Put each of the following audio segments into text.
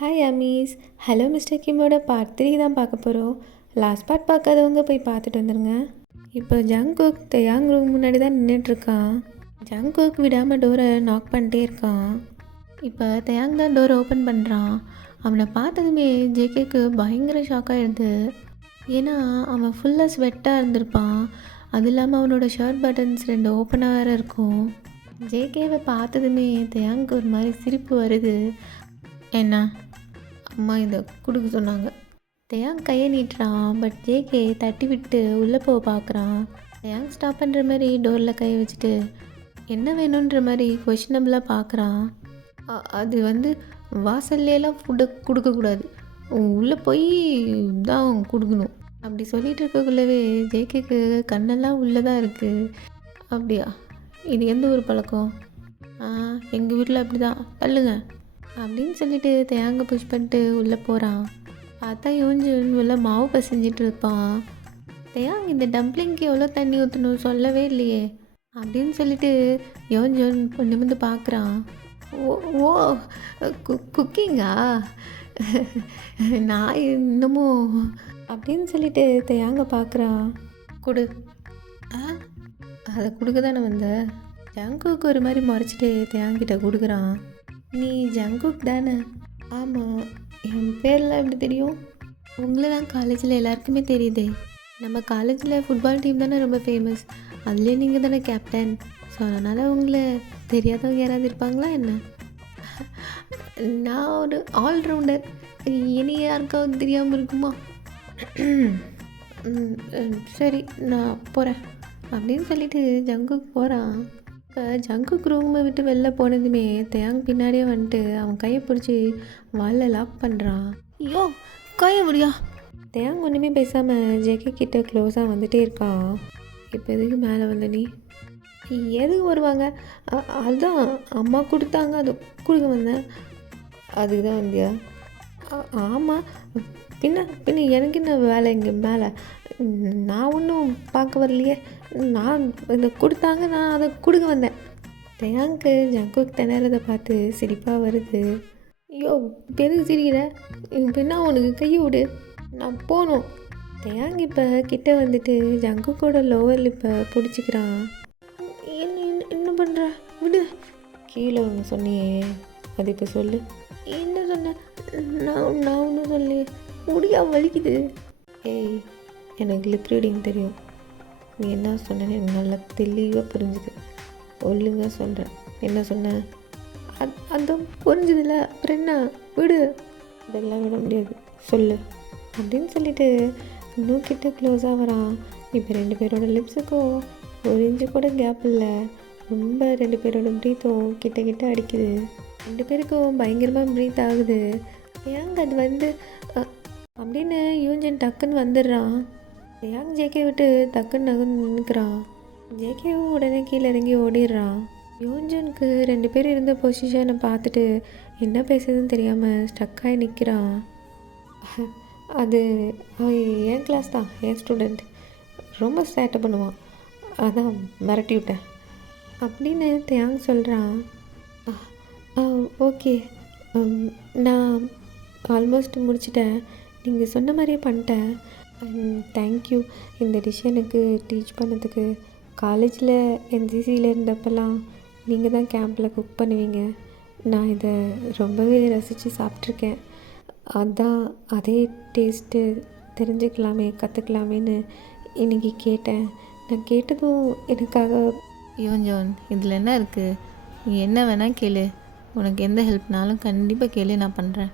Hi Amish. Hello mister கிம்மோட part 3 தான் பார்க்க போகிறோம். லாஸ்ட் பார்ட் பார்க்காதவங்க போய் பார்த்துட்டு வந்துடுங்க. இப்போ ஜங்குக் தயாங் ரூம் முன்னாடி தான் நின்றுட்டுருக்கான். ஜங்குக் விடாமல் டோரை நாக் பண்ணிட்டே இருக்கான். இப்போ தயாங் தான் டோரை ஓப்பன் பண்ணுறான். அவனை பார்த்ததுமே ஜேகேக்கு பயங்கர ஷாக் ஆகிடுது. ஏன்னா அவன் ஃபுல்லாக ஸ்வெட்டாக இருந்திருப்பான். அது இல்லாமல் அவனோட ஷர்ட் பட்டன்ஸ் 2 ஓப்பனாக வேறு இருக்கும். ஜேகேவை பார்த்ததுமே தயாங்க்கு ஒரு மாதிரி சிரிப்பு வருது. என்ன அம்மா இதை கொடுக்க சொன்னாங்க. தயாங் கையை நீட்டுறான். பட் ஜேகே தட்டி விட்டு உள்ளே போக பார்க்குறான். தயாங் ஸ்டாப் பண்ணுற மாதிரி டோரில் கையை வச்சுட்டு என்ன வேணுன்ற மாதிரி கொஷினபிளாக பார்க்குறான். அது வாசல்லையெல்லாம் ஃபுட்டை கொடுக்கக்கூடாது, உள்ளே போய் தான் கொடுக்கணும் அப்படி சொல்லிகிட்டு இருக்கக்குள்ளவே ஜேகேக்கு கண்ணெல்லாம் உள்ளே தான் இருக்குது. அப்படியா, இது எந்த ஒரு பழக்கம்? எங்கள் வீட்டில் அப்படி தான் தள்ளுங்க அப்படின்னு சொல்லிட்டு தேங்காய் புஷ் பண்ணிட்டு உள்ளே போகிறான். பார்த்தா யோஞ்சன் உள்ள மாவு பசைஞ்சிட்டு இருப்பான். தேயாங் இந்த டம்ப்ளிங்க்கு எவ்வளோ தண்ணி ஊற்றணும் சொல்லவே இல்லையே அப்படின்னு சொல்லிட்டு யோஞ்சன் நிமிர்ந்து பார்க்குறான். ஓ குக்கிங்கா, நான் இன்னமும் அப்படின்னு சொல்லிட்டு தேயாங்க பார்க்குறான். கொடு. அதை கொடுக்க தானே வந்த? ஜங்குக்கு ஒரு மாதிரி முறைச்சிட்டு தேயாங்கிட்ட கொடுக்குறான். நீ ஜங்குக் தானே? ஆமாம். என் பேர்லாம் எப்படி தெரியும்? உங்களை தான் காலேஜில் எல்லாருக்குமே தெரியுதே. நம்ம காலேஜில் ஃபுட்பால் டீம் தானே ரொம்ப ஃபேமஸ். அதுலேயே நீங்கள் தானே கேப்டன். ஸோ அதனால் உங்களை தெரியாதவங்க யாராவது இருப்பாங்களா என்ன? நான் ஒரு ஆல்ரவுண்டர். இனி யாருக்காவது தெரியாமல் இருக்குமா? சரி நான் போகிறேன் அப்படின்னு சொல்லிட்டு ஜங்குக் போகிறான். இப்போ ஜங்குக் ரூமை விட்டு வெளில போனதுமே தயாங் பின்னாடியே வந்துட்டு அவன் கையை பிடிச்சி வாலில் லாக் பண்ணுறான். ஐயோ கையை முடியா. தயாங் ஒன்றுமே பேசாமல் ஜேகே கிட்ட க்ளோஸாக வந்துட்டே இருக்கான். இப்போ எதுக்கு மேலே வந்த நீ? எதுக்கு வருவாங்க? அதுதான் அம்மா கொடுத்தாங்க, அது கொடுக்க வந்தேன். அதுக்கு தான் வந்தியா? ஆமாம். பின்ன எனக்கு என்ன வேலை இங்கே மேலே? நான் ஒன்றும் பார்க்க வரலையே. நான் இதை கொடுத்தாங்க, நான் அதை கொடுக்க வந்தேன். தயாங்க்கு ஜங்குக் திணறதை பார்த்து சிரிப்பாக வருது. ஐயோ பெருகு சிரிக்கிற, பின்னா உனக்கு கையை விடு, நான் போகணும். தயாங் இப்போ கிட்ட வந்துட்டு ஜங்குக்கோட லோவர் லிப்பை பிடிச்சிக்கிறான். என்ன பண்ணுற? விடு. கீழே ஒன்று சொன்னியே, அது இப்போ சொல்லு. என்ன சொன்ன? நான் ஒன்றும் சொல்லி முடியா வலிக்குது. ஏய், எனக்கு லிப் ரீடிங் தெரியும். நீ என்ன சொன்னேன்னு எனக்கு நல்லா தெளிவாக புரிஞ்சுது. ஒழுங்காக சொல்கிறேன். என்ன சொன்ன? அதுதான் புரிஞ்சுதில்ல, அப்புறம் என்ன? விடு. இதெல்லாம் விட முடியாது, சொல்லு அப்படின்னு சொல்லிட்டு இன்னும் கிட்ட க்ளோஸாக வரான். இப்போ 2 பேரோட லிப்ஸுக்கும் 1 இன்ச்சு கூட கேப் இல்லை. ரொம்ப 2 பேரோட ப்ரீத்தும் கிட்ட அடிக்குது. 2 பேருக்கும் பயங்கரமாக ப்ரீத் ஆகுது. ஏங்க அது அப்படின்னு யூஞ்சன் டக்குன்னு வந்துடுறான். ஏங் ஜேகே விட்டு டக்குன்னு நகர்ந்து நின்றுக்கிறான். ஜேகேவும் உடனே கீழே இறங்கி ஓடிடுறான். யூஞ்சனுக்கு 2 பேர் இருந்த பொசிஷனை பார்த்துட்டு என்ன பேசுறதுன்னு தெரியாமல் ஸ்டக்காகி நிற்கிறான். அது என் கிளாஸ் தான், என் ஸ்டூடெண்ட். ரொம்ப சேட்டை பண்ணுவான், அதான் மிரட்டி விட்டேன் அப்படின்னு தேங் சொல்கிறான். ஓகே, நான் ஆல்மோஸ்ட் முடிச்சிட்டேன். நீங்கள் சொன்ன மாதிரியே பண்ணிட்டேன். தேங்க்யூ இந்த டிஷ் எனக்கு டீச் பண்ணதுக்கு. காலேஜில் என்சிசியில் இருந்தப்பெல்லாம் நீங்கள் தான் கேம்பில் குக் பண்ணுவீங்க. நான் இதை ரொம்பவே ரசித்து சாப்பிட்ருக்கேன். அதான் அதே டேஸ்ட்டு தெரிஞ்சுக்கலாமே, கற்றுக்கலாமேன்னு இன்றைக்கி கேட்டேன். நான் கேட்டதும் எனக்காக. யோஞ்சோன், இதில் என்ன இருக்குது? நீ என்ன வேணால் கேளு, உனக்கு எந்த ஹெல்ப்னாலும் கண்டிப்பாக கேளு, நான் பண்ணுறேன்.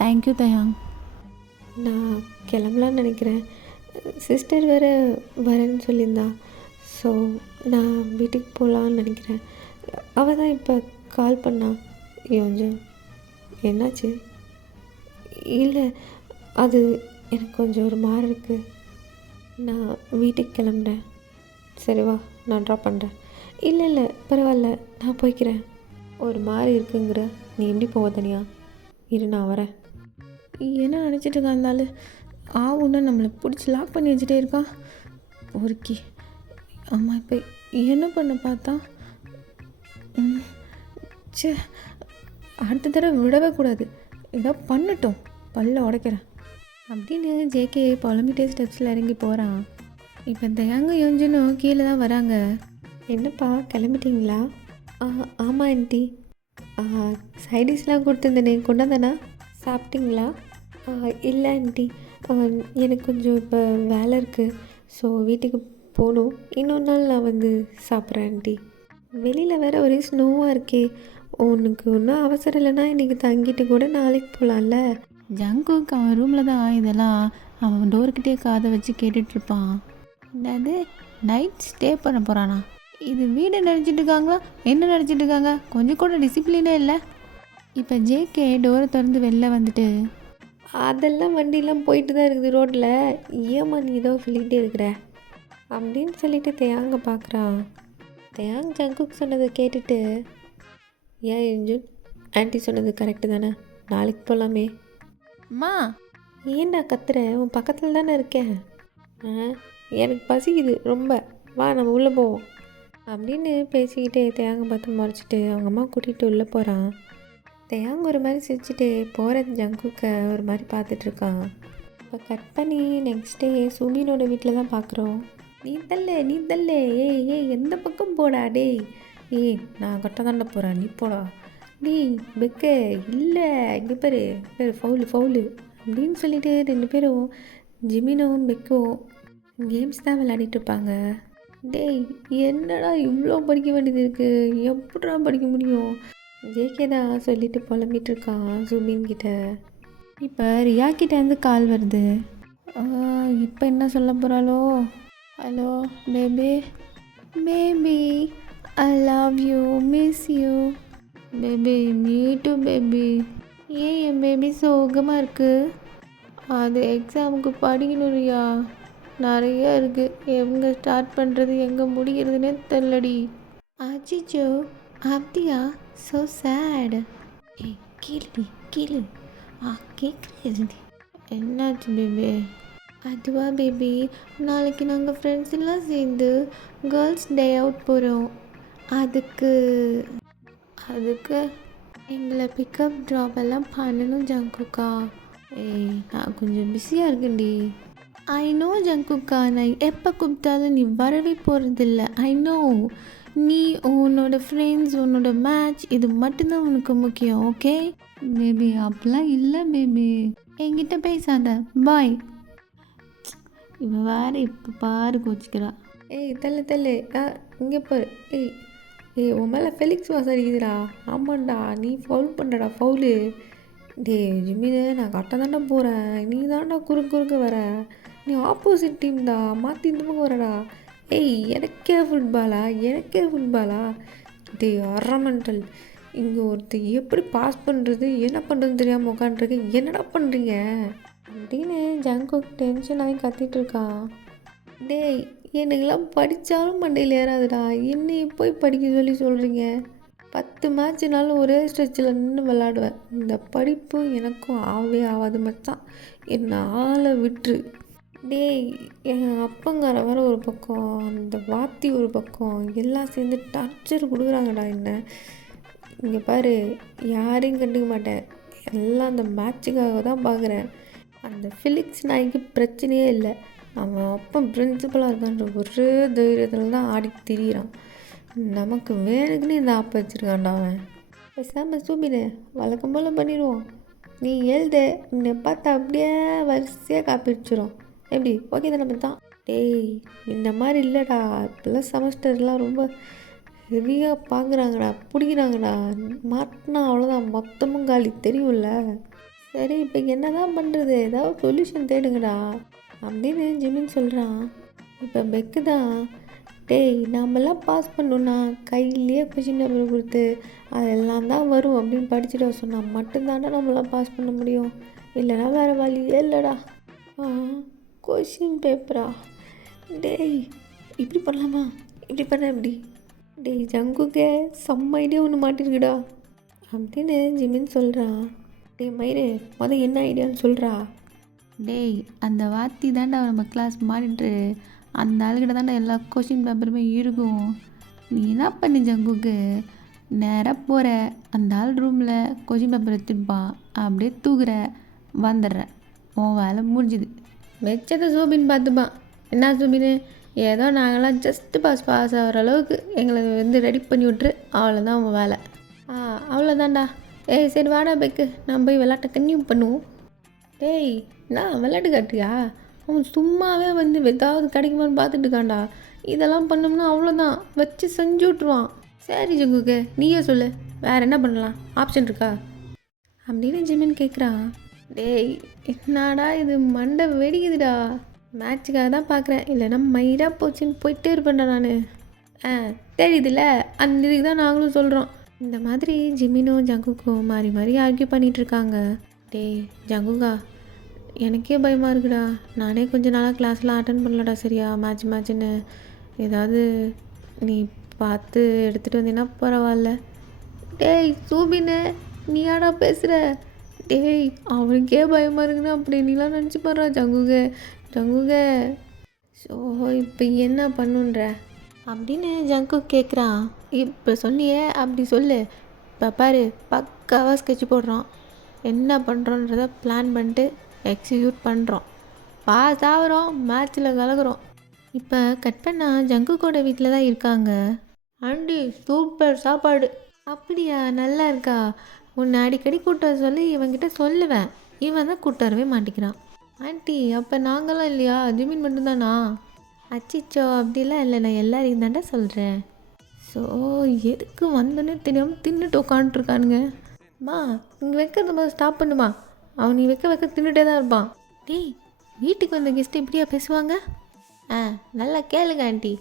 தேங்க்யூ தயாங். நான் கிளம்பலான்னு நினைக்கிறேன். சிஸ்டர் வேறு வரேன்னு சொல்லியிருந்தா. ஸோ நான் வீட்டுக்கு போகலான்னு நினைக்கிறேன். அவள் தான் இப்போ கால் பண்ணா. யோஞ்சன், என்னாச்சு? இல்லை, அது எனக்கு கொஞ்சம் ஒரு மாதிரி இருக்குது. நான் வீட்டுக்கு கிளம்புறேன். சரி வா, நான் ட்ராப் பண்ணுறேன். இல்லை பரவாயில்ல, நான் போய்க்கிறேன். ஒரு மாதிரி இருக்குங்கிற, நீ எப்படி போவ தனியா? இரு நான் வரேன். என்ன நினச்சிட்டு இருக்கான் இருந்தாலும் ஆவுன்னா நம்மளை பிடிச்சி லாக் பண்ணி வச்சுட்டே இருக்கான் ஒருக்கி. அம்மா இப்போ என்ன பண்ண பார்த்தா? சே அடுத்த தடவை விடவே கூடாது, ஏதோ பண்ணட்டும், பல்ல உடைக்கிறேன் அப்படின்னு ஜேகே புலம்பிட்டே ஸ்டெப்ஸில் இறங்கி போகிறான். இப்போ தயாங்க யோஞ்சனும் கீழே தான் வராங்க. என்னப்பா கிளம்பிட்டீங்களா? ஆமாம் ஆண்டி. சைடிஷ்லாம் கொடுத்துருந்தேனே கொண்டாந்தானா? சாப்பிட்டீங்களா? இல்லை ஆண்டி, எனக்கு கொஞ்சம் இப்போ வேலை இருக்குது, ஸோ வீட்டுக்கு போகணும். இன்னொரு நாள் நான் வந்து சாப்பிட்றேன் ஆண்டி. வெளியில் வேறு ஒரே ஸ்னோவாக இருக்கே, உனக்கு ஒன்றும் அவசரம் இல்லைன்னா இன்றைக்கி தங்கிட்டு கூட நாளைக்கு போகலாம்ல. ஜங்குக்கு அவன் ரூமில் தான் இதெல்லாம் அவன் டோர்கிட்டே காதை வச்சு கேட்டுட்ருப்பான். என்னது நைட் ஸ்டே பண்ண போகிறானா? இது வீடு நினச்சிட்டு இருக்காங்களா, என்ன நினச்சிட்டு இருக்காங்க? கொஞ்சம் கூட டிசிப்ளினே இல்லை. இப்போ ஜேகே டோரை திறந்து வெளில வந்துட்டு, அதெல்லாம் வண்டிலாம் போயிட்டு தான் இருக்குது ரோட்டில், ஏம்மா நீ ஏதோ சொல்லிகிட்டே இருக்கிற அப்படின்னு சொல்லிட்டு தேயாங்க பார்க்குறான். தேயாங் ஜங்குக்கு சொன்னதை கேட்டுட்டு, ஏன் எஞ்சு ஆன்ட்டி சொன்னது கரெக்டு தானே, நாளைக்கு போகலாமே. அம்மா ஏன்டா கத்துற, உன் பக்கத்தில் தானே இருக்கேன். எனக்கு பசிக்குது ரொம்ப, வா நம்ம உள்ளே போவோம் அப்படின்னு பேசிக்கிட்டே தேயாங்க பார்த்து முறைச்சிட்டு அவங்க அம்மா கூட்டிகிட்டு உள்ளே போகிறான். தேயாங்க ஒரு மாதிரி சிரிச்சுட்டு போகிற ஜங்குக்கை ஒரு மாதிரி பார்த்துட்ருக்கான். இப்போ கட் பண்ணி நெக்ஸ்ட் டே சுமினோட வீட்டில் தான் பார்க்குறோம். நீ தல்லே ஏய் எந்த பக்கம் போடா டேய், நான் கட்ட தாண்ட போகிறேன், நீ போடா. டேய் பெக்க இல்லை, இங்கே பேர் ஃபவுலு அப்படின்னு சொல்லிட்டு 2 பேரும் ஜிமினும் பெக்கும் கேம்ஸ் தான் விளையாடிட்டு இருப்பாங்க. டேய் என்னடா இவ்வளோ படிக்க வேண்டியது இருக்குது, எப்படா படிக்க முடியும்? ஜேகே தான் சொல்லிட்டு புலம்பிட்டு இருக்கான் சுமின் கிட்ட. இப்போ ரியா கிட்டேருந்து கால் வருது. இப்போ என்ன சொல்ல போகிறாளோ? Hello baby I love you, miss you. Baby me too baby. ஏன் என் பேபி சோகமாக இருக்குது? அது எக்ஸாமுக்கு படிக்கணும் ரியா, நிறைய இருக்குது, எங்கே ஸ்டார்ட் பண்ணுறது எங்கே முடிக்கிறதுனே தெரிலடி. அச்சிச்சோ அப்படியா, ஸோ சேட். கீழே கேட்குறது. என்னாச்சு பேபி? அதுவா பேபி, நாளைக்கு நாங்கள் ஃப்ரெண்ட்ஸ் எல்லாம் சேர்ந்து கேர்ள்ஸ் டே அவுட் போகிறோம். அதுக்கு எங்களை பிக்கப் ட்ராப் எல்லாம் பண்ணணும் ஜங்குக்கா. நான் கொஞ்சம் பிஸியாக இருக்கேன்டி. ஐ நோ ஜங்குக்கா, நான் எப்போ கூப்பிட்டாலும் நீ வரவே போகிறதில்ல. ஐ நோ, நீ உன்னோட ஃப்ரெண்ட்ஸ் உன்னோட மேட்ச் இது மட்டும்தான் உனக்கு முக்கியம். Okay baby? அப்படிலாம் இல்லை பேபி, என்கிட்ட பேசாத, பாய். இவன் வேறு இப்போ பாரு கோச்சிக்கிறா. தள்ளு இங்கே பாரு. உன் மேலே ஃபெலிக்ஸ் வாசம் அடிக்குதுடா. ஆமாண்டா, நீ ஃபவுல் பண்ணுறடா, ஃபவுலு. ஜிம்மினு நான் கரெக்டாக தாண்டா போகிறேன், நீ தாண்டா குறுக்க வர. நீ ஆப்போசிட் டீம் தான், மாற்றி இந்த பக்கம் வரடா. எனக்கே ஃபுட்பாலா? அரமெண்டல். இங்கே ஒருத்தர் எப்படி பாஸ் பண்ணுறது என்ன பண்ணுறதுன்னு தெரியாமல் உட்காந்துருக்கு, என்னடா பண்ணுறீங்க அப்படின்னு ஜங்குக் டென்ஷன் ஆகி கத்திட்டு இருக்கான். எனக்கெல்லாம் படித்தாலும் மண்டையில் ஏறாதுடா, என்னை போய் படிக்க சொல்கிறீங்க. 10 மேட்ச்னாலும் ஒரே ஸ்ட்ரெச்சில் நின்று விளாடுவேன். இந்த படிப்பு எனக்கும் ஆகாது மச்சான், என்னை ஆளை விட்டுரு. என் அப்பங்கார வேற ஒரு பக்கம், அந்த வாத்தி ஒரு பக்கம், எல்லாம் சேர்ந்து டார்ச்சர் கொடுக்குறாங்கடா என்ன. இங்கே பாரு, யாரையும் கண்டுக்க மாட்டேன், எல்லாம் அந்த மேட்சுக்காக தான் பார்க்குறேன். அந்த ஃபிலிக்ஸ் நாய்க்கு பிரச்சனையே இல்லை, அவன் அப்போ பிரின்சிபலாக இருக்கான்ற ஒரே தைரியத்தில் தான் ஆடி திரியிறான். நமக்கு வேணுக்குன்னு இந்த ஆப்பை வச்சுருக்கான்டா அவன். பேசாமல் சூப்பிடு, வழக்கம் போல் பண்ணிடுவோம். நீ எழுத, என்னை பார்த்து அப்படியே வரிசையாக காப்பிடிச்சிடும். எப்படி ஓகே தானே தான்? இந்த மாதிரி இல்லைடா, இப்போல்லாம் செமஸ்டர்லாம் ரொம்ப ஹெவியாக பார்க்குறாங்கடா, பிடிக்கிறாங்கடா. மாட்டினா அவ்வளோதான், மொத்தமும் காலி, தெரியும்ல. சரி இப்போ என்ன தான் பண்ணுறது, ஏதாவது சொல்யூஷன் தேடுங்கடா அப்படின்னு ஜிமின் சொல்கிறான். இப்போ பெக்கு தான், நாமெல்லாம் பாஸ் பண்ணோன்னா கையிலேயே கொஷின் பேப்பர் கொடுத்து அதெல்லாம் தான் வரும் அப்படின்னு படிச்சுட்டு சொன்னால் மட்டும்தாண்டா நம்மளாம் பாஸ் பண்ண முடியும், இல்லைனா வேறு வழியே இல்லைடா. கொஷின் பேப்பரா? இப்படி பண்ணலாமா, இப்படி பண்ண எப்படி? ஜங்குக்கே செம்ம ஐடியா ஒன்று மாட்டிருக்குடா அப்படின்னு ஜிமின் சொல்கிறான். மயிறு என்ன ஐடியான்னு சொல்கிறா. அந்த வாத்தி தாண்டா நம்ம கிளாஸ் மாறிட்டு, அந்த ஆளுகிட்ட தாண்டா எல்லா கொஷின் பேப்பருமே இருக்கும். நீ என்ன பண்ணி ஜங்குக்கு, நேராக போகிற அந்த ஆள் ரூமில் கொஷின் பேப்பர் எடுத்துப்பான், அப்படியே தூக்குற, வந்துடுற, உன் வேலை முடிஞ்சுது. வச்சதை சூபின் பார்த்துப்பான். என்ன சூபின், ஏதோ நாங்களாம் ஜஸ்ட்டு பாஸ் ஆகிற அளவுக்கு எங்களை ரெடி பண்ணி விட்ரு, அவ்வளோதான் உன் வேலை. அவ்வளோதான்டா. ஏய் சரி வாடா பெக்கு, நான் போய் விளாட்ட கன்னியூ பண்ணுவோம். டேய் நான் விளையாட்டு காட்டுறியா? அவன் சும்மாவே ஏதாவது கிடைக்குமான்னு பார்த்துட்டு இருக்கான்டா. இதெல்லாம் பண்ணோம்னா அவ்வளோதான், வச்சு செஞ்சு விட்ருவான். சரி ஜங்குக்கு, நீயே சொல்லு, வேறு என்ன பண்ணலாம், ஆப்ஷன் இருக்கா அப்படின்னு ஜிமின் கேட்குறான். டேய் என்னடா இது, மண்டை வெடிக்குதுடா. மேட்சுக்காக தான் பார்க்குறேன், இல்லைன்னா மயிராக போச்சுன்னு போயிட்டே இருப்பேன்டா நான். தெரியுதுல்ல, அந்த இதுக்கு தான் நாங்களும் சொல்கிறோம். இந்த மாதிரி ஜிமினும் ஜங்குக்கும் மாறி மாறி ஆர்கியூ பண்ணிகிட்ருக்காங்க. டேய் ஜங்குகா, எனக்கே பயமாக இருக்குடா. நானே கொஞ்சம் நாளாக கிளாஸ்லாம் அட்டன் பண்ணலடா சரியா, மேட்ச்சுன்னு. ஏதாவது நீ பார்த்து எடுத்துகிட்டு வந்தீங்கன்னா பரவாயில்ல. டேய் சூபின்னு, நீயாடா பேசுகிற? டேய் அவனுக்கே பயமாக இருக்குன்னு அப்படி நீலாம் நினச்சி பாடுறா ஜங்குக. ஸோ இப்போ என்ன பண்ணுன்ற அப்படின்னு ஜங்கு கேட்குறான். இப்போ சொன்னியே அப்படி சொல்லு. இப்போ பாரு, பக்காவாக ஸ்கெட்ச் போடுறோம், என்ன பண்ணுறோன்றத பிளான் பண்ணிட்டு எக்ஸிக்யூட் பண்ணுறோம், பாஸ் ஆகிறோம், மேட்ச்சில் கலக்குறோம். இப்போ கட் பண்ணால் ஜங்குக்கோட வீட்டில் தான் இருக்காங்க. ஆண்டி சூப்பர் சாப்பாடு. அப்படியா, நல்லா இருக்கா? உன்னை அடிக்கடி கூட்ட சொல்லி இவன்கிட்ட சொல்லுவேன், இவன் தான் கூட்ட வரவே மாட்டேங்கிறான். ஆண்டி அப்போ நாங்களாம் இல்லையா, ஜிமின் மட்டும்தானா? அச்சிச்சோ அப்படிலாம் இல்லை, நான் எல்லாரையும் தாண்டா சொல்கிறேன். ஸோ எதுக்கு வந்தோன்னே தெரியாமல் தின்னுட்டு உட்காந்துட்ருக்கானுங்க. மா இங்கே வைக்கிறது மாதிரி ஸ்டாப் பண்ணுமா, அவன் நீ வைக்க தின்னுட்டே தான் இருப்பான். டேய் வீட்டுக்கு வந்த கெஸ்ட்டு இப்படியா பேசுவாங்க? நல்லா கேளுங்க ஆண்டி,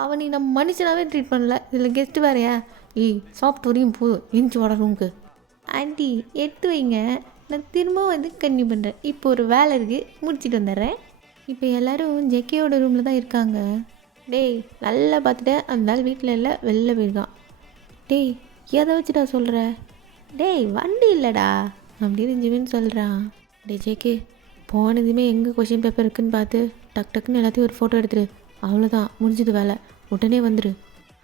அவன் நீ நம்ம மனுஷனாகவே ட்ரீட் பண்ணல, இதில் கெஸ்ட்டு வேறையா? சாப்பிட்டு வரையும் போ, இன்ச்சு வாட ரூமுக்கு. ஆண்டி எடுத்து வைங்க, நான் திரும்ப கன்னியூ பண்ணுறேன், இப்போ ஒரு வேலை இருக்குது, முடிச்சுட்டு வந்துடுறேன். இப்போ எல்லோரும் ஜெகேயோட ரூமில் தான் இருக்காங்க. டேய் நல்லா பார்த்துட்டு, அந்த நாள் வீட்டில் இல்லை, வெளில போயிருக்கான். டேய் எதை வச்சுட்டா சொல்கிற? டேய் வண்டி இல்லைடா அப்படின்னு ஜிமின் சொல்கிறான். டே ஜேகே, போனதுமே எங்கே கொஷின் பேப்பர் இருக்குதுன்னு பார்த்து டக்குன்னு எல்லாத்தையும் ஒரு ஃபோட்டோ எடுத்துரு, அவ்வளோதான் முடிஞ்சது வேலை, உடனே வந்துடு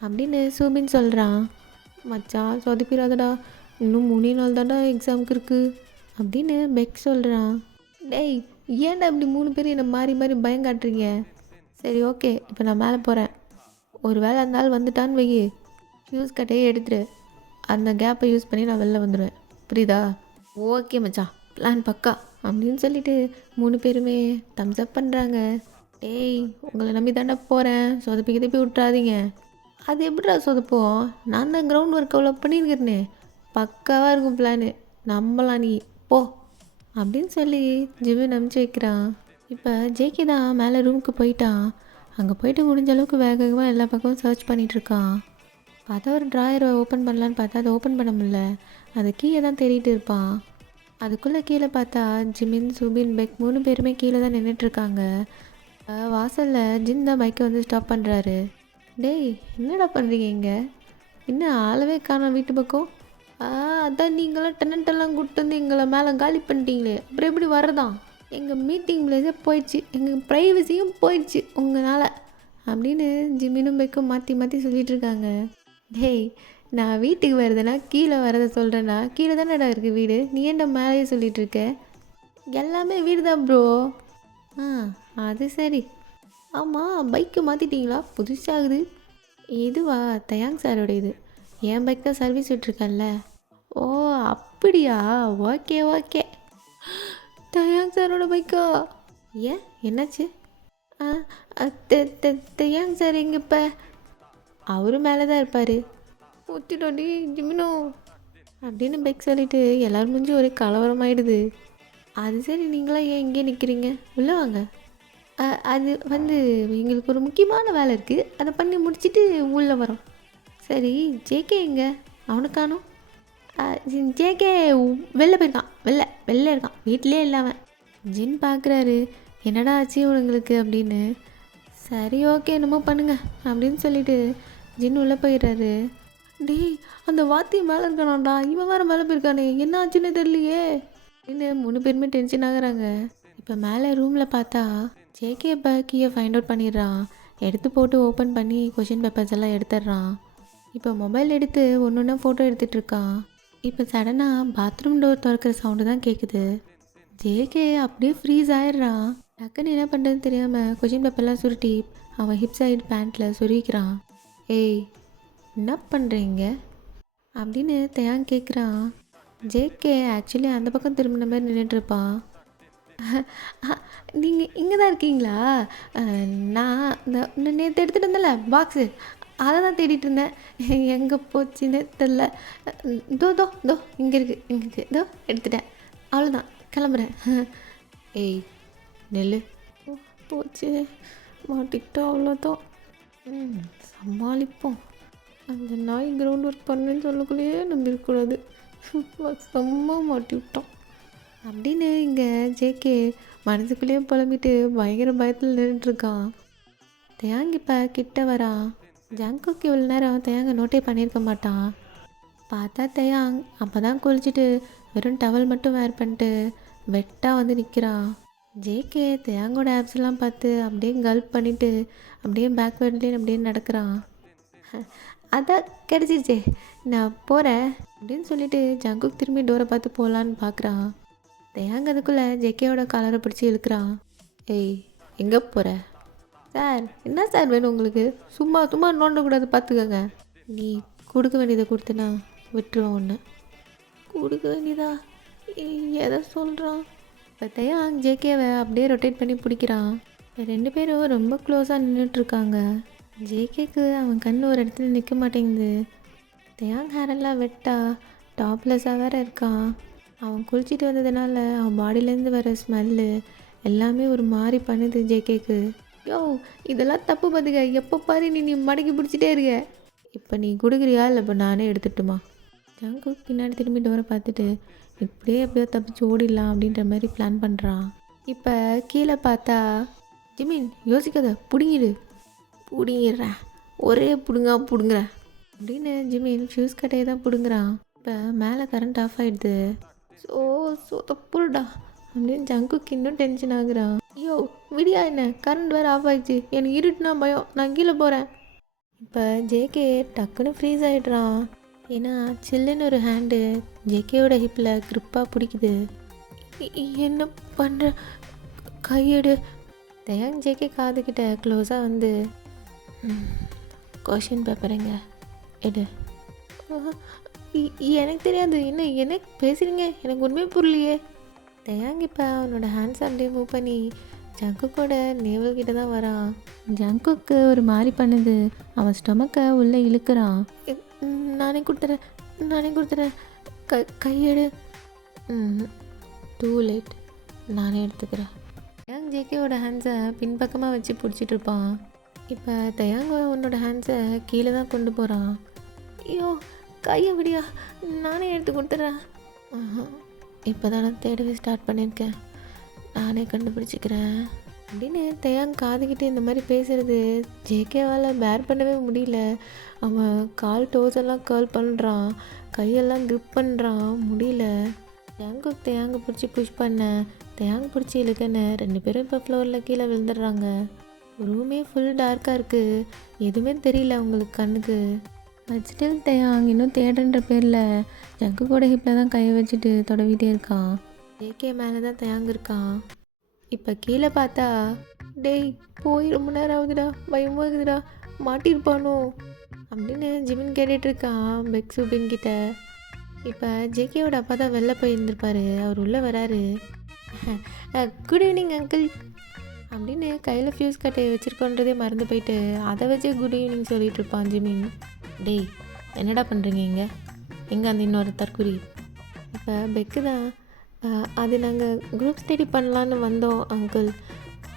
அப்படின்னு சூபின் சொல்கிறான். மச்சான் சொதப்பிடாதடா, இன்னும் 3 நாள் தாண்டா எக்ஸாமுக்கு இருக்குது அப்படின்னு பெக் சொல்கிறான். டேய் ஏன்டா இப்படி 3 பேர் என்னை மாறி மாறி பயம் காட்டுறீங்க? சரி ஓகே, இப்போ நான் மேலே போகிறேன், ஒரு வேளை அந்த ஆள் வந்துட்டான்னு வையி, ஃபியூஸ் கட்டையே எடுத்துரு, அந்த கேப்பை யூஸ் பண்ணி நான் வெளில வந்துடுவேன், புரியுதா? ஓகே மச்சான், பிளான் பக்கா அப்படின்னு சொல்லிட்டு 3 பேருமே தம்ஸ் அப் பண்ணுறாங்க. டேய் உங்களை நம்பி தாண்டா போகிறேன், சொதப்பி விட்றாதீங்க. அது எப்படிடா சொதப்போம், நான் தான் கிரவுண்ட் ஒர்க் அவ்வளோ பண்ணியிருக்கிறேனே, பக்காவாக இருக்கும் பிளானு, நம்பலாம் நீ போ அப்படின்னு சொல்லி ஜிமின் அனுப்பிச்சி வைக்கிறான். இப்போ ஜேகே தான் மேலே ரூமுக்கு போயிட்டான். அங்கே போயிட்டு முடிஞ்ச அளவுக்கு வேகமாக எல்லா பக்கமும் சர்ச் பண்ணிகிட்ருக்கான். பார்த்தா ஒரு ட்ராயரை ஓப்பன் பண்ணலான்னு பார்த்தா அதை ஓப்பன் பண்ண முடியல, அது கீழே தான் தேடிட்டு இருப்பான். அதுக்குள்ளே கீழே பார்த்தா ஜிமின், சுபின், பெக் 3 பேருமே கீழே தான் நின்றுட்டுருக்காங்க. வாசலில் ஜின் தான் பைக்கை ஸ்டாப் பண்ணுறாரு. டேய் என்னடா பண்ணுறீங்க இங்கே, இன்னும் ஆளவே காணோம் வீட்டு பக்கம்? அதான் நீங்களாம் டெனண்டெல்லாம் கூப்பிட்டு வந்து எங்களை மேலே காலி பண்ணிட்டீங்களே, அப்புறம் எப்படி வரதான்? எங்கள் மீட்டிங் பிளேஸே போயிடுச்சு, எங்கள் ப்ரைவசியும் போயிடுச்சு உங்களால் அப்படின்னு ஜிமினும் பெக்கும் மாற்றி சொல்லிகிட்ருக்காங்க. டேய் நான் வீட்டுக்கு வருதுன்னா கீழே வரதை சொல்கிறேன்னா, கீழே தானேடா இருக்குது வீடு, நீ ஏன்டா மேலேயே சொல்லிகிட்ருக்க? எல்லாமே வீடு தான் ப்ரோ. அது சரி. ஆமாம் பைக்கு மாற்றிட்டீங்களா, புதுசாகுது. இதுவா தயாங் சாரோட இது, என் பைக் தான் சர்வீஸ் விட்டுருக்கேன்ல. ஓ அப்படியா, ஓகே. தயாங் சாரோட பைக்கா? ஏன் என்னாச்சு? தயாங் சார் எங்க இப்போ? அவரு மேலே தான் இருப்பார். ஒத்திட்டோடி ஜிமினோ அப்படின்னு பைக் சொல்லிவிட்டு எல்லோரும் முடிஞ்சு ஒரே கலவரமாயிடுது. அது சரி, நீங்களாம் ஏன் இங்கே நிற்கிறீங்க, உள்ளே வாங்க. அது எங்களுக்கு ஒரு முக்கியமான வேலை இருக்குது, அதை பண்ணி முடிச்சுட்டு உள்ளே வரோம். சரி ஜேகே எங்கே, அவனுக்கானும்? ஜேகே வெளில போயிருக்கான், வெளில இருக்கான், வீட்டிலே இல்லாமல். ஜின் பார்க்குறாரு, என்னடா ஆச்சு உங்களுக்கு அப்படின்னு. சரி ஓகே என்னமோ பண்ணுங்க அப்படின்னு சொல்லிட்டு ஜின் உள்ளே போயிடுறாரு. டேய் அந்த வாத்தி மேலே இருக்கானாண்டா, இவன் வேறு மேலே போயிருக்கானே, என்ன ஆச்சுன்னு தெரியலையே அப்படின்னு 3 பேருமே டென்ஷன் ஆகுறாங்க. இப்போ மேலே ரூமில் பார்த்தா ஜேகே கீயை ஃபைண்ட் அவுட் பண்ணிடுறான், எடுத்து போட்டு ஓப்பன் பண்ணி கொஷின் பேப்பர்ஸ் எல்லாம் எடுத்துடுறான். இப்போ மொபைல் எடுத்து ஒன்று ஒன்றா ஃபோட்டோ எடுத்துகிட்டு இருக்கான். இப்போ சடனாக பாத்ரூம் டோர் திறக்கிற சவுண்டு தான் கேட்குது. ஜேகே அப்படியே ஃப்ரீஸ் ஆயிடுறான். டக்குன்னு என்ன பண்ணுறதுன்னு தெரியாமல் கொஷின் பேப்பர்லாம் சுருட்டி அவன் ஹிப் சைடு பேண்ட்டில் சொருவிக்கிறான். ஏய், என்ன பண்ணுறீங்க அப்படின்னு தயாங் கேட்குறான். ஜேகே ஆக்சுவலி அந்த பக்கம் திரும்பின மாதிரி நின்றுட்டுருப்பான். நீங்கள் இங்கே தான் இருக்கீங்களா? நான் இந்த நேற்று எடுத்துகிட்டு வந்தேன்ல பாக்ஸு, அதை தான் தேடிட்டு இருந்தேன். எங்கே போச்சுன்னு தெரில. தோ தோ தோ இங்கே இருக்குது இதோ எடுத்துட்டேன். அவ்வளோதான், கிளம்புறேன். ஏய் நெல்லு. போச்சு, மாட்டிக்கிட்டோம், அவ்வளோதான். சமாளிப்போம். அந்த நாய் கிரவுண்ட் ஒர்க் பண்ணுன்னு சொல்லக்குள்ளேயே நம்பிருக்கூடாது. செம்ம மாட்டி விட்டோம் அப்படின்னு இங்கே ஜேகே மனசுக்குள்ளேயே புலம்பிட்டு பயங்கர பயத்தில் நின்றுட்டுருக்கான். தயாங் இப்போ கிட்ட வரான். ஜங்குக்கு இவ்வளோ நேரம் தயாங்க நோட்டே பண்ணியிருக்க மாட்டான். பார்த்தா தயாங் அப்போ தான் குளிச்சுட்டு வெறும் டவல் மட்டும் வேர் பண்ணிட்டு வெட்டாக வந்து நிற்கிறான். ஜேகே தயாங்கோட ஆப்ஸ்லாம் பார்த்து அப்படியே கல்ப் பண்ணிவிட்டு அப்படியே பேக்வேர்ட்லேயே அப்படியே நடக்கிறான். அதான் கிடச்சிருச்சே, நான் போகிறேன் அப்படின்னு சொல்லிட்டு ஜங்குக் திரும்பி டோரை பார்த்து போகலான்னு பார்க்குறான். தயாங் அதுக்குள்ளே ஜேகேயோட காலரை பிடிச்சி இழுக்கிறான். ஏய், எங்கே போகிற? சார், என்ன சார் வேணும் உங்களுக்கு? சும்மா சும்மா நோண்டக்கூடாது, பார்த்துக்கோங்க. நீ கொடுக்க வேண்டியதை கொடுத்தனா விட்டுருவோம் ஒன்று. கொடுக்க வேண்டியதா? எதை சொல்கிறான்? இப்போ தயாங் ஜேகேவை அப்படியே ரொட்டேட் பண்ணி பிடிக்கிறான். ரெண்டு பேரும் ரொம்ப க்ளோஸாக நின்றுட்டுருக்காங்க. ஜேகேக்கு அவன் கண் ஒரு இடத்துல நிற்க மாட்டேங்குது. தயாங் ஹேரெல்லாம் வெட்டா டாப்லெஸ்ஸாக வேறு இருக்கான். அவன் குளிச்சுட்டு வந்ததுனால அவன் பாடியிலேருந்து வர ஸ்மெல்லு எல்லாமே ஒரு மாதிரி பண்ணுது ஜேகேக்கு. யோ, இதெல்லாம் தப்பு பார்த்துக்க. எப்போ பாரு நீ மடக்கி பிடிச்சிட்டே இருக்க. இப்போ நீ கொடுக்குறியா இல்லை இப்போ நானே எடுத்துட்டுமா? ஜங்குக் பின்னாடி திரும்பி டோரை பார்த்துட்டு இப்படியே எப்படியோ தப்பிச்சு ஓடிடலாம் அப்படின்ற மாதிரி பிளான் பண்ணுறான். இப்போ கீழே பார்த்தா ஜிமின் யோசிக்காத, பிடுங்கிடுறேன், ஒரே பிடுங்குறேன் அப்படின்னு ஜிமின் ஃபியூஸ் கட்டையை தான் பிடுங்குறான். இப்போ மேலே கரண்ட் ஆஃப் ஆகிடுது. ஸோ தப்புடா அப்படின்னு ஜங்குக்கு இன்னும் டென்ஷன் ஆகுறான். ஐயோ விடியா, என்ன கரண்ட் வேறு ஆஃப் ஆகிடுச்சு, எனக்கு இருட்டுனா பயம், நான் கீழே போகிறேன். இப்போ ஜேகே டக்குன்னு ஃப்ரீஸ் ஆகிடுறான். ஏன்னா சில்லுன்னு ஒரு ஹேண்டு ஜேகேயோட ஹிப்பில் க்ரிப்பாக பிடிக்குது. என்ன பண்ணுற, கையெடு. தயாங் ஜேகே காதுகிட்ட க்ளோஸாக வந்து கொஷின் பேப்பருங்க எடு. எனக்கு தெரியாது, என்ன பேசுகிறீங்க, எனக்கு உண்மையே புரியலையே. தயாங் இப்போ அவனோட ஹேண்ட்ஸ் அப்படியே மூவ் பண்ணி ஜங்குக்கோட நேவல்கிட்ட தான் வரான். ஜங்குக்கு ஒரு மாதிரி பண்ணுது. அவன் ஸ்டொமக்கை உள்ளே இழுக்கிறான். நானே கொடுத்துறேன், கையெடு. டூ லேட், நானே எடுத்துக்கிறேன். தயாங் ஜேகேவோட ஹேண்ட்ஸை பின்பக்கமாக வச்சு பிடிச்சிட்டு இருப்பான். இப்போ தயாங் உன்னோட ஹேண்ட்ஸை கீழே தான் கொண்டு போகிறான். ஐயோ கையை விடியா, நானே எடுத்து கொடுத்துட்றேன். இப்போ தானே தேடவே ஸ்டார்ட் பண்ணியிருக்கேன், நானே கண்டுபிடிச்சிக்கிறேன் அப்படின்னு தயாங் காதுகிட்டே இந்த மாதிரி பேசுகிறது ஜேகேவால் பேர் பண்ணவே முடியல. அவன் கால் டோஸ் எல்லாம் கேர்ள் பண்ணுறான், கையெல்லாம் க்ரிப் பண்ணுறான், முடியல. ஜங்குக் தயாங்க பிடிச்சி புஷ் பண்ண, தயாங் பிடிச்சி இழுக்கன்னு ரெண்டு பேரும் இப்போ ஃப்ளோரில் கீழே விழுந்துடுறாங்க. ரூமே ஃபுல் டார்க்காக இருக்குது, எதுவுமே தெரியல அவங்களுக்கு கண்ணுக்கு. பட் ஸ்டில் தயாங் இன்னும் தேடுன்ற பேரில் ஜங்குக்கோட ஹிப்பில் தான் கையை வச்சுட்டு தொடவிட்டே இருக்கான். ஜேகே மேலே தான் தயாங் இருக்கான். இப்போ கீழே பார்த்தா, டேய் போய் ரொம்ப நேரம் ஆகுதுடா, பயமாக இருக்குதுடா, மாட்டியிருப்பானோ அப்படின்னு ஜிமின் கேட்டுட்ருக்கான் பெக் சூபின் கிட்ட. இப்போ ஜேகேவோட அப்பா தான் வெளில போயிருந்திருப்பாரு. அவர் உள்ளே வராரு. குட் ஈவினிங் அங்கிள் அப்படின்னு கையில் ஃபியூஸ் கட்டையை வச்சுருக்கோன்றதே மறந்து போயிட்டு அதை வச்சே குட் ஈவினிங் சொல்லிட்டு இருப்பான் ஜிமின். டேய் என்னடா பண்ணுறீங்க இங்கே, எங்கே அந்த இன்னொரு தற்குறி? இப்போ பெக்கு தான், அது நாங்கள் குரூப் ஸ்டடி பண்ணலான்னு வந்தோம் அங்கிள்.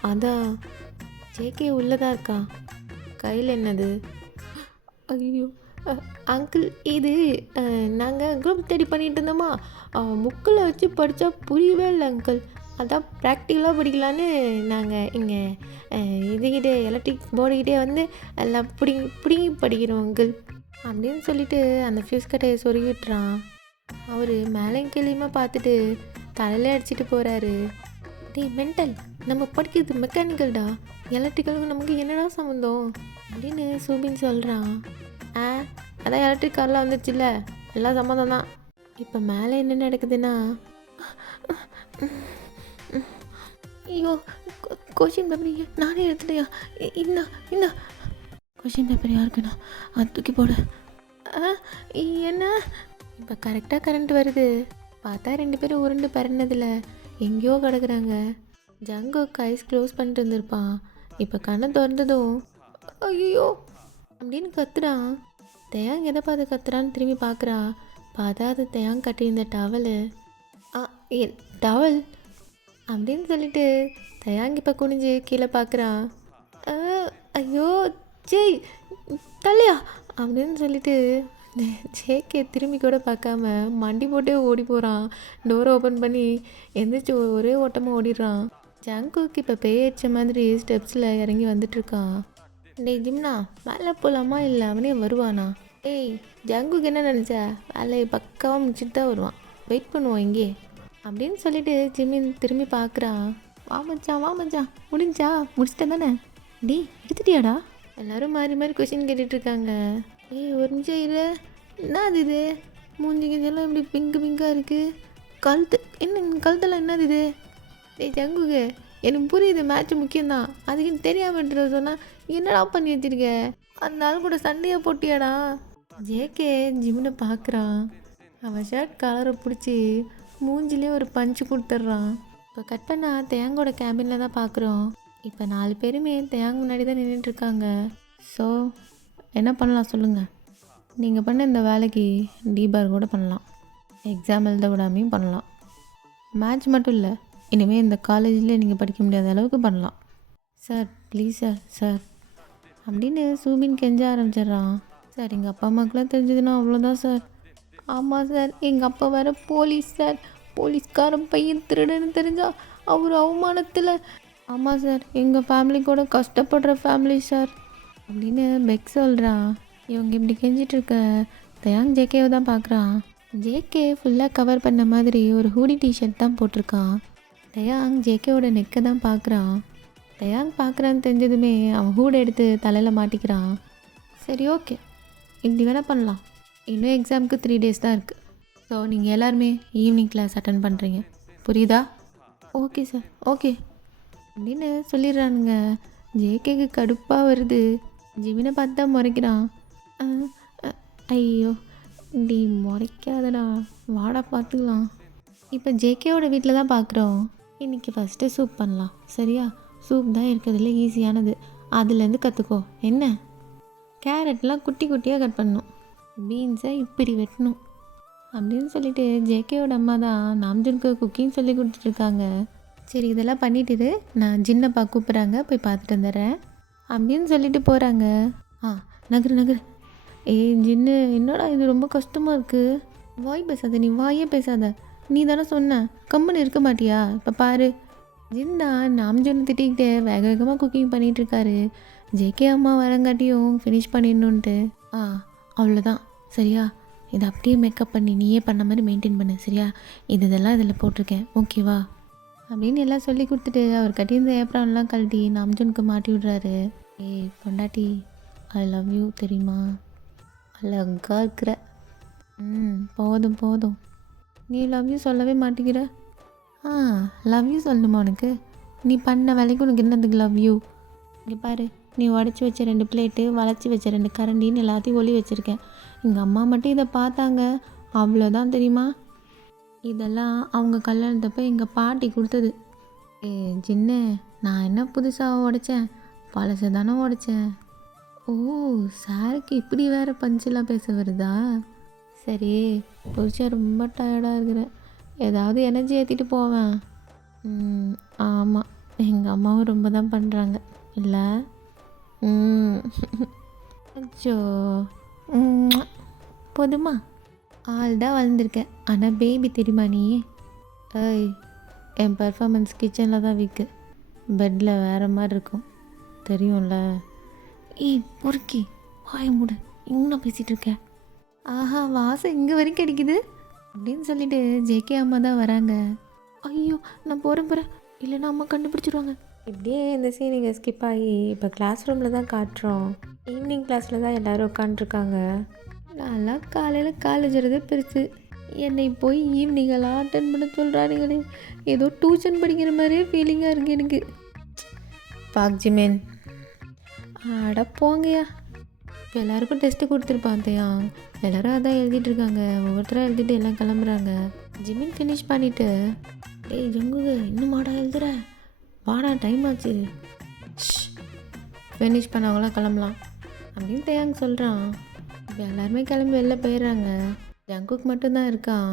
அதான் ஜேகே உள்ளே தான் இருக்கா. கையில் என்னது? ஐயோ அங்கிள், இது நாங்கள் குரூப் ஸ்டடி பண்ணிகிட்டு இருந்தோமா, புக்கில் வச்சு படித்தா புரியவே இல்லை அங்கிள், அதான் ப்ராக்டிக்கலாக படிக்கலான்னு நாங்கள் இங்கே இதுகிட்டே எலக்ட்ரிக் போர்டுகிட்டே வந்து எல்லாம் பிடிங்கி படிக்கிறோம் அங்கிள் அப்படின்னு சொல்லிட்டு அந்த ஃபியூஸ் கட்டையை சொருகி விட்டுறான். அவர் மேலேயும் கீழேயுமா பார்த்துட்டு தலையிலே அடிச்சுட்டு போகிறாரு. டேய் மென்டல், நம்ம படிக்கிறது மெக்கானிக்கல்டா, எலக்ட்ரிக்கலுக்கு நமக்கு என்னடா சம்மந்தம் அப்படின்னு சூபின் சொல்கிறான். அதான் எலக்ட்ரிக் கார்லாம் வந்துச்சுல்ல, எல்லாம் சம்மந்தம் தான். இப்போ மேலே என்ன நடக்குதுன்னா, ஐயோ கொஷின் பேப்பர் நானே எடுத்துலையா, இந்த இந்த கொஷின் பேப்பர் யாருக்குண்ணா அது தூக்கி போட. என்ன இப்போ கரெக்டாக கரண்ட் வருது. பார்த்தா 2 பேரும் உருண்டு பறந்ததில் எங்கேயோ கிடக்குறாங்க. ஜங்குக் ஐஸ் க்ளோஸ் பண்ணிட்டு இருந்திருப்பான். இப்போ கண்ணை திறந்ததும் ஐயோ அப்படின்னு கத்துறான். தயாங் எதை பார்த்து கத்துறான்னு திரும்பி பார்க்குறா. பார்த்தா அது தயாங் கட்டியிருந்த டவலு. டவல் அப்படின்னு சொல்லிட்டு தயாங் இப்போ குனிஞ்சு கீழே பார்க்குறான். ஐயோ ஜெய் தள்ளியா அப்படின்னு சொல்லிட்டு ஜேகே திரும்பி கூட பார்க்காம மண்டி போட்டே ஓடி போகிறான். டோரை ஓப்பன் பண்ணி எந்திரிச்சு ஒரே ஓட்டமாக ஓடிடுறான். ஜங்குக்கு இப்போ பேயடிச்ச மாதிரி ஸ்டெப்ஸில் இறங்கி வந்துட்டுருக்கான். டேய் ஜிம்னா மேலே போகலாமா இல்லை அவனே வருவானா? ஏய் ஜங்குக்கு என்ன நினச்சா, வேலையை பக்காவாக முடிச்சுட்டு தான் வருவான், வெயிட் பண்ணுவோம் இங்கே அப்படின்னு சொல்லிட்டு ஜிம்மின் திரும்பி பார்க்குறான். வா மச்சான் முடிச்சிட்டேன் தானே? டேய் எடுத்துட்டியாடா? எல்லோரும் மாறி மாறி கொஷின் கேட்டுட்ருக்காங்க. ஏய் ஒரு நிமிஷம் இல்லை, என்ன அது இது மூஞ்சி கிஞ்செல்லாம் இப்படி பிங்காக இருக்குது. கழுத்து என்ன கழுத்தெல்லாம் என்னது இது? டேய் ஜங்குக்கு எனக்கு புரியுது மேட்ச் முக்கியம்தான், அதுக்குன்னு தெரியாமல் சொன்னால் என்னடா பண்ணி வச்சிருக்க? அந்த ஆள் கூட சண்டையாக போட்டியாடா? ஜேகே ஜிம்னை பார்க்குறான். அவன் ஷர்ட் கலரை பிடிச்சி மூஞ்சிலே ஒரு பஞ்சு கொடுத்துட்றான். இப்போ கட் பண்ணால் தேங்கோட கேபினில் தான் பார்க்குறோம். இப்போ 4 பேருமே தேங்க முன்னாடி தான் நின்றுட்டுருக்காங்க. ஸோ என்ன பண்ணலாம் சொல்லுங்கள்? நீங்கள் பண்ண இந்த வேலைக்கு டிபார் கூட பண்ணலாம், எக்ஸாம் எழுத விடாமையும் பண்ணலாம். மேட்ச் மட்டும் இல்லை, இனிமேல் இந்த காலேஜில் நீங்கள் படிக்க முடியாத அளவுக்கு பண்ணலாம். சார் ப்ளீஸ் சார் அப்படின்னு சூபின் கெஞ்ச ஆரம்பிச்சிட்றான். சார் எங்கள் அப்பா அம்மாக்கெலாம் தெரிஞ்சதுன்னா அவ்வளோதான் சார். ஆமாம் சார், எங்கள் அப்பா வேறு போலீஸ் சார், போலீஸ்காரன் பையன் திருடன்னு தெரிஞ்சா அவர் அவமானத்தில். ஆமாம் சார், எங்கள் ஃபேமிலி கூட கஷ்டப்படுற ஃபேமிலி சார் அப்படின்னு பெக் சொல்கிறான். இவங்க இப்படி கெஞ்சிட்ருக்க தயாங் ஜேகேவை தான் பார்க்குறான். ஜேகே ஃபுல்லாக கவர் பண்ண மாதிரி ஒரு ஹூடி டிஷர்ட் தான் போட்டிருக்கான். தயாங் ஜேகேவோட நெக்கை தான் பார்க்குறான். தயாங் பார்க்குறான்னு தெரிஞ்சதுமே அவன் ஹூடை எடுத்து தலையில் மாட்டிக்கிறான். சரி ஓகே, இப்படி வேணால் பண்ணலாம். இன்னும் எக்ஸாமுக்கு 3 days தான் இருக்குது. ஸோ நீங்கள் எல்லாருமே ஈவினிங் கிளாஸ் அட்டன் பண்ணுறீங்க, புரியுதா? ஓகே சார் ஓகே அப்படின்னு சொல்லிடுறானுங்க. ஜேகேக்கு கடுப்பாக வருது. ஜிமினை பார்த்து தான் முறைக்கிறான். ஐயோ இப்படி முறைக்காதடா, வாடா பார்த்துக்கலாம். இப்போ ஜேகேவோட வீட்டில் தான் பார்க்குறோம். இன்றைக்கி ஃபஸ்ட்டு சூப் பண்ணலாம் சரியா? சூப் தான் இருக்கிறதுல ஈஸியானது, அதுலேருந்து கற்றுக்கோ. என்ன? கேரட்லாம் குட்டி குட்டியாக கட் பண்ணணும், பீன்ஸை இப்படி வெட்டணும் அப்படின்னு சொல்லிட்டு ஜேகேவோட அம்மா தான் நாம்ஜுனுக்கு குக்கிங் சொல்லி கொடுத்துட்ருக்காங்க. சரி இதெல்லாம் பண்ணிட்டு நான் ஜின்னப்பா கூப்பிட்றாங்க, போய் பார்த்துட்டு வந்துடுறேன் அப்படின்னு சொல்லிட்டு போகிறாங்க. நகரு ஜின்னு என்னடா இது ரொம்ப கஷ்டமாக இருக்குது. வாய் பேசாத, நீ வாயே பேசாத, நீ தானே சொன்ன கம்முன்னு இருக்க மாட்டியா? இப்போ பாரு ஜின்னா நாம்ஜுன்னு திட்டிக்கிட்டே வேக வேகமாக குக்கிங் பண்ணிகிட்ருக்காரு. ஜேகே அம்மா வரங்காட்டியும் ஃபினிஷ் பண்ணிடணுன்ட்டு. அவ்வளோதான் சரியா? இதை அப்படியே மேக்கப் பண்ணி நீயே பண்ண மாதிரி மெயின்டைன் பண்ணு சரியா? இதெல்லாம் இதில் போட்டிருக்கேன் ஓகேவா அப்படின்னு எல்லாம் சொல்லி கொடுத்துட்டு அவர் கட்டியிருந்த ஏப்ரான்லாம் கழட்டி நாம்ஜுனுக்கு மாட்டி விடுறாரு. ஏய் பொண்டாட்டி ஐ லவ் யூ தெரியுமா? அழகாக இருக்கிற. போதும் நீ லவ் யூ சொல்லவே மாட்டேங்கிற. லவ் யூ சொல்லணுமா உனக்கு? நீ பண்ண வேலைக்கு உனக்கு என்னதுக்கு லவ் யூ? இங்கே பாரு, நீ உடச்சி வச்ச 2 பிளேட்டு, வளைச்சி வச்ச 2 கரண்டின்னு எல்லாத்தையும் ஒளி வச்சுருக்கேன். எங்கள் அம்மா மட்டும் இதை பார்த்தாங்க அவ்வளோதான் தெரியுமா? இதெல்லாம் அவங்க கல்யாணத்தப்போ எங்கள் பாட்டி கொடுத்தது. ஜின்ன நான் என்ன புதுசாக உடைச்சேன், பழசை தானே உடைச்சேன். ஓ சாருக்கு இப்படி வேறு பஞ்செல்லாம் பேச வருதா? சரி புதுசாக ரொம்ப டயர்டாக இருக்கிறேன், ஏதாவது எனர்ஜி ஏற்றிட்டு போவேன். ஆமாம் எங்கள் அம்மாவும் ரொம்ப தான் பண்ணுறாங்க இல்லை? அச்சோ போதுமா? ஆள் தான் வளர்ந்துருக்கேன், ஆனால் பேபி தெரியுமா நீ? என் பர்ஃபார்மன்ஸ் கிச்சனில் தான் வீக்கு, பெட்டில் வேறு மாதிரி இருக்கும் தெரியும்ல. பொறுக்கி வாய மூட, இன்னும் பேசிகிட்டு இருக்க. ஆஹா வாசம் இங்கே வரைக்கும் அடிக்குது அப்படின்னு சொல்லிட்டு ஜேகே அம்மா தான் வராங்க. ஐயோ நான் போகிறேன், இல்லைன்னா அம்மா கண்டுபிடிச்சிருவாங்க. இப்படியே இந்த சீனிங்க ஸ்கிப் ஆகி இப்போ கிளாஸ் ரூமில் தான் காட்டுறோம். ஈவினிங் கிளாஸில் தான் எல்லோரும் உட்காண்ட்ருக்காங்க. நான்லாம் காலையில் காலேஜ் வரதே பெருசு, என்னை போய் ஈவினிங்கெல்லாம் அட்டன் பண்ண சொல்கிறானுங்களே, ஏதோ டியூஷன் படிக்கிற மாதிரியே ஃபீலிங்காக இருக்குது எனக்கு. பாக் ஜிமேன், அட போங்கய்யா. இப்போ எல்லாருக்கும் டெஸ்ட்டு கொடுத்துருப்பான் தேயாங், எல்லோரும் அதான் எழுதிட்டு இருக்காங்க. ஒவ்வொருத்தராக எழுதிட்டு எல்லாம் கிளம்புறாங்க. ஜிமின் ஃபினிஷ் பண்ணிவிட்டு, டேய் ஜங்குகு இன்னும் மாடா எழுதுற, வாடா டைம் ஆச்சு, ஃபினிஷ் பண்ணவங்களாம் கிளம்பலாம் அப்படின்னு தேயாங் சொல்கிறான். இப்போ எல்லாருமே கிளம்பி வெளில போயிடுறாங்க. ஜங்குக் மட்டும்தான் இருக்கான்.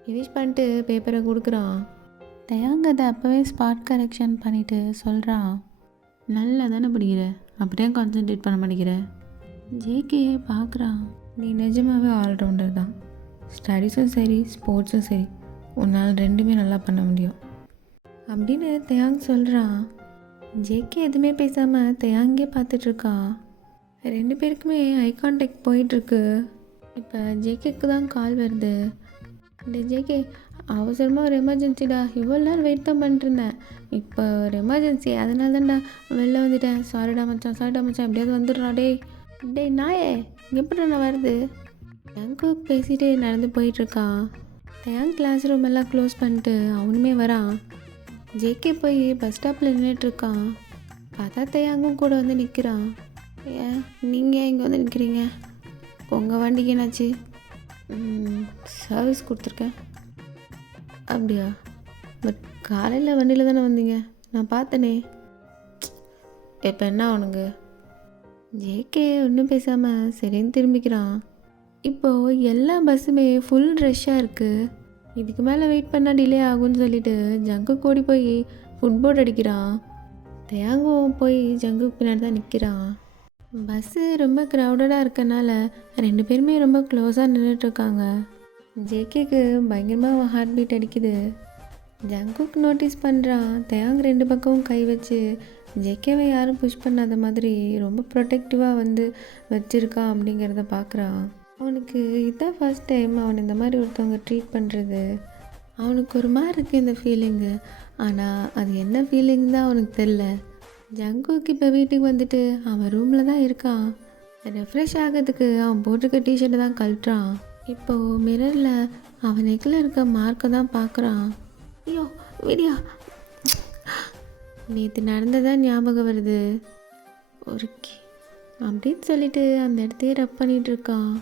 ஃபினிஷ் பண்ணிட்டு பேப்பரை கொடுக்குறான். தேயாங் அதை அப்போவே ஸ்பாட் கரெக்ஷன் பண்ணிவிட்டு சொல்கிறான், நல்லா தானே படிக்கிற, அப்படியே கான்சென்ட்ரேட் பண்ண மாட்டேங்கிற. ஜேகே பார்க்குறான், நீ நிஜமாகவே ஆல்ரவுண்டர் தான், ஸ்டடீஸும் சரி ஸ்போர்ட்ஸும் சரி உன்னால் ரெண்டுமே நல்லா பண்ண முடியும் அப்படின்னு தேயாங் சொல்கிறான். ஜேகே எதுவுமே பேசாமல் தேயாங்கே பார்த்துட்ருக்கான். ரெண்டு பேருக்குமே ஐ கான்டாக்ட் போயிட்டுருக்கு. இப்போ ஜேகேக்கு தான் கால் வருது. இந்த ஜேகே, அவசரமாக ஒரு எமர்ஜென்சிடா, இவ்வளோ நேரம் வெயிட் தான் பண்ணிட்டுருந்தேன், இப்போ ஒரு எமர்ஜென்சி, அதனால தான்டா வெளில வந்துட்டேன், சாரிடா மச்சான் எப்படியாவது வந்துடுறா. டேய் நாயே, எப்படி நான் வருது. ஜங்குக் பேசிகிட்டே நடந்து போயிட்டுருக்கான். தேயாங் கிளாஸ் ரூம் எல்லாம் க்ளோஸ் பண்ணிட்டு அவனுமே வரான். ஜேகே போய் பஸ் ஸ்டாப்பில் நின்றுட்டுருக்கான். பார்த்தா தேயாங்கும் கூட வந்து நிற்கிறான். ஏன் நீங்கள் இங்கே வந்து நிற்கிறீங்க, உங்கள் வண்டிக்கு என்னாச்சு? சர்வீஸ் கொடுத்துருக்கேன். அப்படியா, பட் காலையில் வண்டியில் தானே வந்தீங்க, நான் பார்த்தனே. இப்போ என்ன அவனுங்க? ஜேகே ஒன்றும் பேசாமல் சரின்னு திரும்பிக்கிறான். இப்போது எல்லா பஸ்ஸுமே ஃபுல் ரஷ்ஷாக இருக்குது. இதுக்கு மேலே வெயிட் பண்ணால் டிலே ஆகும்னு சொல்லிட்டு ஜங்குக் ஓடி போய் ஃபுட்போர்ட் அடிக்கிறான். தேயாங்கும் போய் ஜங்குக் பின்னாடி தான் நிற்கிறான். பஸ்ஸு ரொம்ப க்ரௌடடாக இருக்கனால ரெண்டு பேருமே ரொம்ப க்ளோஸாக நின்றுட்டுருக்காங்க. ஜேகேக்கு பயங்கரமாக ஹார்ட் பீட் அடிக்குது. ஜங்குக் நோட்டீஸ் பண்ணுறான். தேயாங் ரெண்டு பக்கமும் கை வச்சு ஜேகேவை யாரும் புஷ் பண்ணாத மாதிரி ரொம்ப ப்ரொடெக்டிவாக வந்து வச்சுருக்கான் அப்படிங்கிறத பார்க்குறான். அவனுக்கு இதுதான் ஃபர்ஸ்ட் டைம் அவன் இந்த மாதிரி ஒருத்தவங்க ட்ரீட் பண்ணுறது. அவனுக்கு ஒரு மாதிரி இருக்குது இந்த ஃபீலிங்கு, ஆனால் அது என்ன ஃபீலிங் தான் அவனுக்கு தெரில. ஜங்குக் இப்போ வீட்டுக்கு வந்துட்டு அவன் ரூமில் தான் இருக்கான். ரெஃப்ரெஷ் ஆகிறதுக்கு அவன் போட்டிருக்க டிஷர்ட்டை தான் கழட்டுறான். இப்போது மிரரில் அவன் நெக்கில் இருக்க மார்க்கை தான் பார்க்குறான். ஐயோ விடியா, நேற்று நடந்ததான் ஞாபகம் வருது ஒரு அப்படின்னு சொல்லிட்டு அந்த இடத்தையே ரப் பண்ணிகிட்ருக்கான்.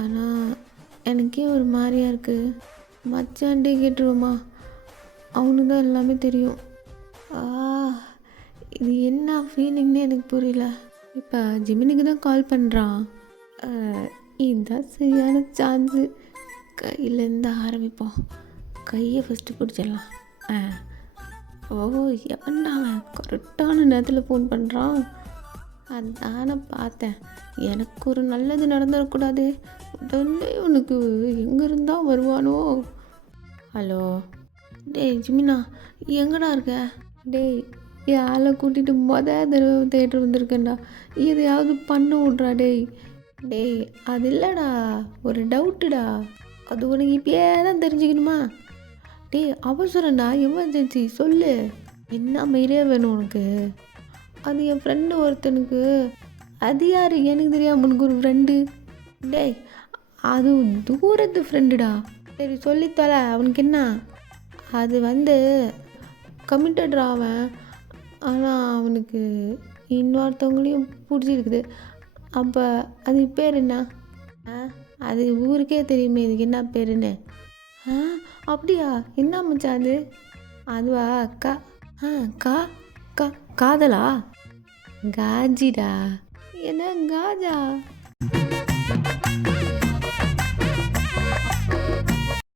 ஆனால் எனக்கே ஒரு மாதிரியாக இருக்குது. மச்சான்டே கேட்டுருவோமா, அவனுக்கு தான் எல்லாமே தெரியும். இது என்ன ஃபீலிங்னே எனக்கு புரியல. இப்போ ஜிமினுக்கு தான் கால் பண்ணுறான். இதுதான் சரியான சான்ஸு, கையிலேருந்து ஆரம்பிப்போம். கையை ஃபஸ்ட்டு பிடிச்சிடலாம். ஓ எவன்டா அவன் கரெக்டான நேரத்தில் ஃபோன் பண்ணுறான். அதானே பார்த்தேன், எனக்கு ஒரு நல்லது நடந்துடக்கூடாது. உடனே உனக்கு எங்கே இருந்தால் வருவானோ. ஹலோ டேய் ஜிமினா, எங்கடா இருக்க? டேய் என் ஆளை கூட்டிகிட்டு தடவை தேட்டர் வந்திருக்கேன்டா, எதையாவது பண்ண விட்றா. டேய் அது இல்லைடா, ஒரு டவுட்டுடா, அது உனக்கு இப்பயே தான் தெரிஞ்சுக்கணுமா? டேய் அவசரம்டா, எமர்ஜென்சி, சொல்லு. என்ன மயிரே வேணும் உனக்கு? அது என் ஃப்ரெண்டு ஒருத்தனுக்கு. அது யார் எனக்கு தெரியாம உனக்கு ஒரு ஃப்ரெண்டு? டேய் அது தூரத்து ஃப்ரெண்டுடா. சரி சொல்லித்தல, அவனுக்கு என்ன? அது வந்து கமிட்டட்ரா அவன், ஆனால் அவனுக்கு இன்னொருத்தவங்களையும் பிடிச்சிருக்குது. அப்போ அது பேர் என்ன? அது ஊருக்கே தெரியுமே இதுக்கு என்ன பேருன்னு. அப்படியா, என்ன மச்சான் அது? அதுவா கா கா கா காதலா? காஜிடா. என்ன காஜா?